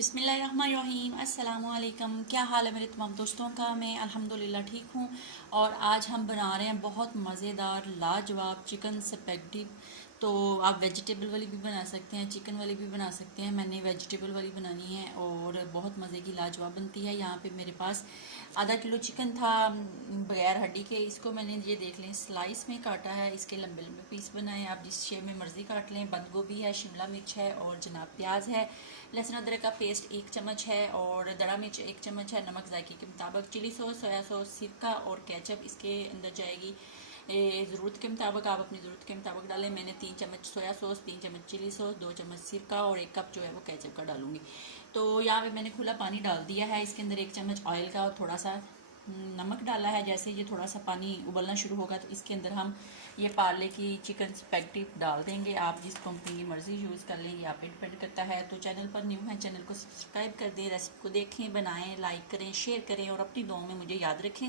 बिस्मिल्लाहिर्रहमानिर्रहीम अस्सलामुअलैकुम। क्या हाल है मेरे तमाम दोस्तों का। मैं अल्हम्दुलिल्लाह ठीक हूँ। और आज हम बना रहे हैं बहुत मज़ेदार लाजवाब चिकन स्पैगेटी। तो आप वेजिटेबल वाली भी बना सकते हैं, चिकन वाली भी बना सकते हैं। मैंने वेजिटेबल वाली बनानी है और बहुत मज़े की लाजवाब बनती है। यहाँ पे मेरे पास आधा किलो चिकन था बगैर हड्डी के। इसको मैंने ये देख लें स्लाइस में काटा है। इसके लंबे लंबे पीस बनाए, आप जिस शेप में मर्ज़ी काट लें। बंद गोभी है, शिमला मिर्च है और जनाब प्याज है। लहसुन अदरक का पेस्ट 1 चम्मच है और दड़ा मिर्च 1 चम्मच है। नमक जायके के मुताबिक, चिली सॉस, सोया सॉस, सिरका और केचप इसके अंदर जाएगी। ज़रूरत के मुताबिक आप अपनी ज़रूरत के मुताबिक डालें। मैंने 3 चम्मच सोया सॉस, 3 चम्मच चिली सॉस, 2 चम्मच सिरका और 1 कप जो है वो केचप का डालूंगी। तो यहाँ पे मैंने खुला पानी डाल दिया है। इसके अंदर 1 चम्मच ऑयल का और थोड़ा सा नमक डाला है। जैसे ये थोड़ा सा पानी उबलना शुरू होगा तो इसके अंदर हम ये पार्ले की चिकन स्पैगेटी डाल देंगे। आप जिस कंपनी की मर्ज़ी यूज़ कर लें, यहाँ पे डिपेंड करता है। तो चैनल पर न्यू है, चैनल को सब्सक्राइब कर दें, रेसिपी को देखें, बनाएं, लाइक करें, शेयर करें और अपनी दुआओं में मुझे याद रखें।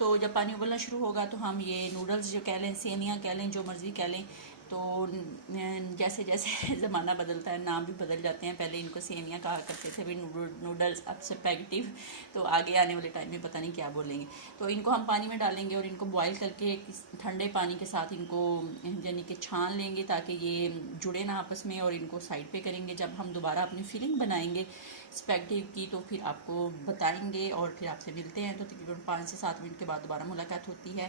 तो जब पानी उबलना शुरू होगा तो हम ये नूडल्स जो कह लें, सेमियाँ कह लें, जो मर्ज़ी कह लें। तो जैसे जैसे ज़माना बदलता है नाम भी बदल जाते हैं। पहले इनको सेमियाँ कहा करते थे, भी नूडल्स, अब स्पैगेटी। तो आगे आने वाले टाइम में पता नहीं क्या बोलेंगे। तो इनको हम पानी में डालेंगे और इनको बॉईल करके ठंडे पानी के साथ इनको यानी कि छान लेंगे ताकि ये जुड़े ना आपस में। और इनको साइड पे करेंगे। जब हम दोबारा अपनी फिलिंग बनाएंगे स्पैगेटी की तो फिर आपको बताएंगे और फिर आपसे मिलते हैं। तो तकरीबन 5 से 7 मिनट के बाद दोबारा मुलाकात होती है।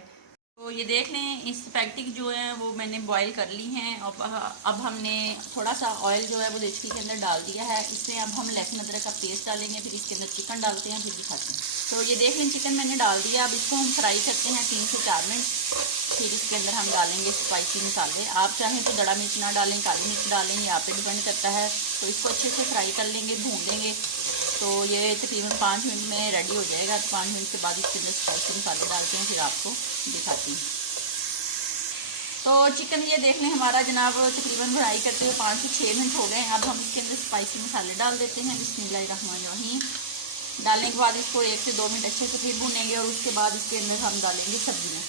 तो ये देख लें इस स्पैगेटी जो है वो मैंने बॉईल कर ली हैं। अब हमने थोड़ा सा ऑयल जो है वो डेचकी के अंदर डाल दिया है। इसमें अब हम लहसुन अदरक का पेस्ट डालेंगे, फिर इसके अंदर चिकन डालते हैं, फिर दिखाते हैं। तो ये देख लें चिकन मैंने डाल दिया। अब इसको हम फ्राई करते हैं 3 से 4 मिनट। फिर इसके अंदर हम डालेंगे स्पाइसी मसाले। आप चाहें तो दड़ा मिर्च ना डालें, काली मिर्च डालें, यहाँ पे डिपेंड करता है। तो इसको अच्छे से फ्राई कर लेंगे, भून लेंगे। तो ये तकरीबन 5 मिनट में रेडी हो जाएगा। तो 5 मिनट के बाद इसके अंदर स्पाइसी मसाले डालते हैं, फिर आपको दिखाती हूँ। तो चिकन ये देख लें हमारा जनाब तकरीबन फ्राई करते हुए 5 से 6 मिनट हो गए। अब हम इसके अंदर स्पाइसी मसाले डाल देते हैं। बिस्मिल्लाहिर्रहमानिर्रहीम। डालने के बाद इसको 1 से 2 मिनट अच्छे से फिर भूनेंगे और उसके बाद इसके अंदर हम डालेंगे सब्जियाँ।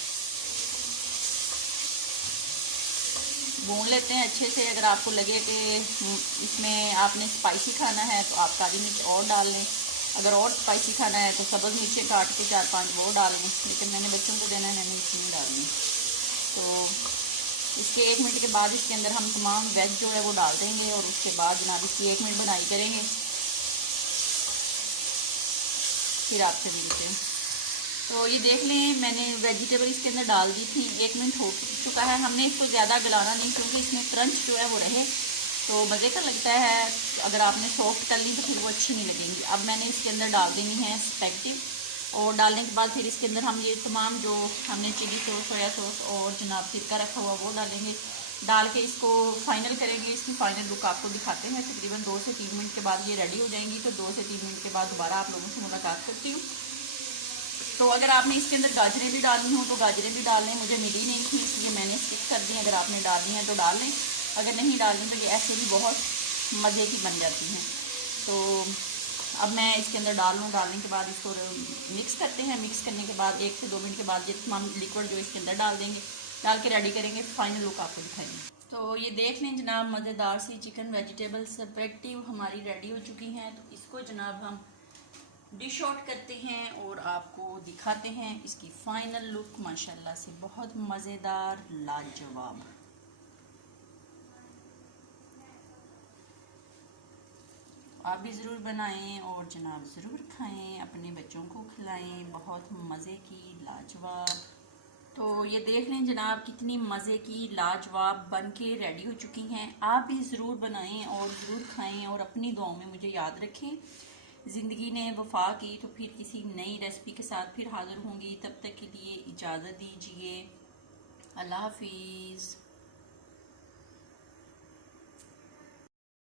भून लेते हैं अच्छे से। अगर आपको लगे कि इसमें आपने स्पाइसी खाना है तो आप काली मिर्च और डाल लें। अगर और स्पाइसी खाना है तो सब्ज़ मिर्चें काट के 4-5 वो डाल लें। लेकिन मैंने बच्चों को देना है, मैंने इसमें डालनी। तो इसके 1 मिनट के बाद इसके अंदर हम तमाम वेज जो है वो डाल देंगे और उसके बाद जनाब इसकी 1 मिनट बनाई करेंगे, फिर आपसे मिलते हैं। तो ये देख लें मैंने वेजिटेबल इसके अंदर डाल दी थी। 1 मिनट हो चुका है। हमने इसको ज़्यादा गलाना नहीं क्योंकि इसमें क्रंच जो है वो रहे तो मज़े का लगता है। अगर आपने सॉफ्ट कर ली तो फिर वो अच्छी नहीं लगेंगी। अब मैंने इसके अंदर डाल देनी है स्पैगेटी और डालने के बाद फिर इसके अंदर हम ये तमाम जो हमने चिली सॉस, सोया सॉस और जनाब सिरका रखा हुआ वो डालेंगे। डाल के इसको फाइनल करेंगे। इसकी फाइनल लुक आपको दिखाते हैं। तकरीबन 2 से 3 मिनट के बाद ये रेडी हो जाएंगी। तो 2 से 3 मिनट के बाद दोबारा आप लोगों से मुलाकात करती हूँ। तो अगर आपने इसके अंदर गाजरें भी डालनी हो तो गाजरें भी डाल लें। मुझे मिली नहीं थी इसलिए मैंने स्किप कर दी। अगर आपने डालनी है तो डाल लें, अगर नहीं डालनी तो ये ऐसे भी बहुत मज़े की बन जाती हैं। तो अब मैं इसके अंदर डाल लूँ। डालने के बाद इसको मिक्स करते हैं। मिक्स करने के बाद 1 से 2 मिनट के बाद ये तमाम लिक्विड जो इसके अंदर डाल देंगे, डाल के रेडी करेंगे। फाइनल लुक आपको दिखाएंगे। तो ये देख लें जनाब मज़ेदार सी चिकन वेजिटेबल स्पैगेटी हमारी रेडी हो चुकी हैं। तो इसको जनाब हम डिश आउट करते हैं और आपको दिखाते हैं इसकी फाइनल लुक। माशाल्लाह से बहुत मज़ेदार, लाजवाब। आप भी ज़रूर बनाएं और जनाब ज़रूर खाएं, अपने बच्चों को खिलाएं। बहुत मज़े की, लाजवाब। तो ये देख लें जनाब कितनी मज़े की लाजवाब बन के रेडी हो चुकी हैं। आप भी ज़रूर बनाएं और ज़रूर खाएं और अपनी दुआओं में मुझे याद रखें। ज़िंदगी ने वफा की तो फिर किसी नई रेसिपी के साथ फिर हाज़िर होंगी। तब तक के लिए इजाज़त दीजिए। अल्लाह हाफिज़।